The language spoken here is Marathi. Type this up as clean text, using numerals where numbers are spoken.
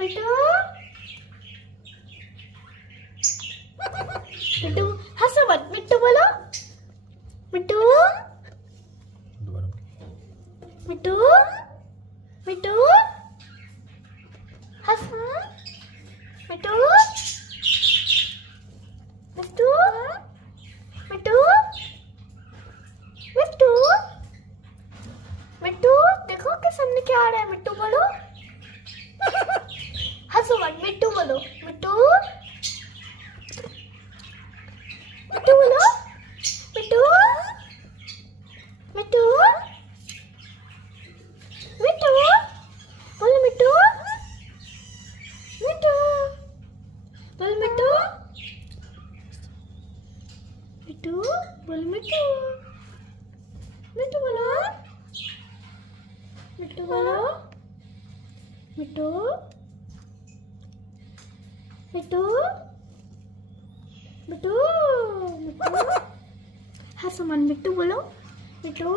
मिट्टू मिट्टू हंसो मत मिट्टू बोलो मिट्टू मिट्टू मिट्टू हंस मिट्टू मिट्टू मिट्टू मिट्टू मिट्टू देखो के सामने क्या आ रहा है मिट्टू बोलो हंसो मत मिट्टू बोलो मिट्टू मिट्टू बोलो मिट्टू मिट्टू मिट्टू बोलो मिट्टू मिट्टू बोलो मिट्टू मिट्टू बोलो मिट्टू मिट्टू बोलो मिट्टू बोलो मिट्टू मिट्टू मिट्टू मिट्टू हंसो मत मिट्टू बोलो मिट्टू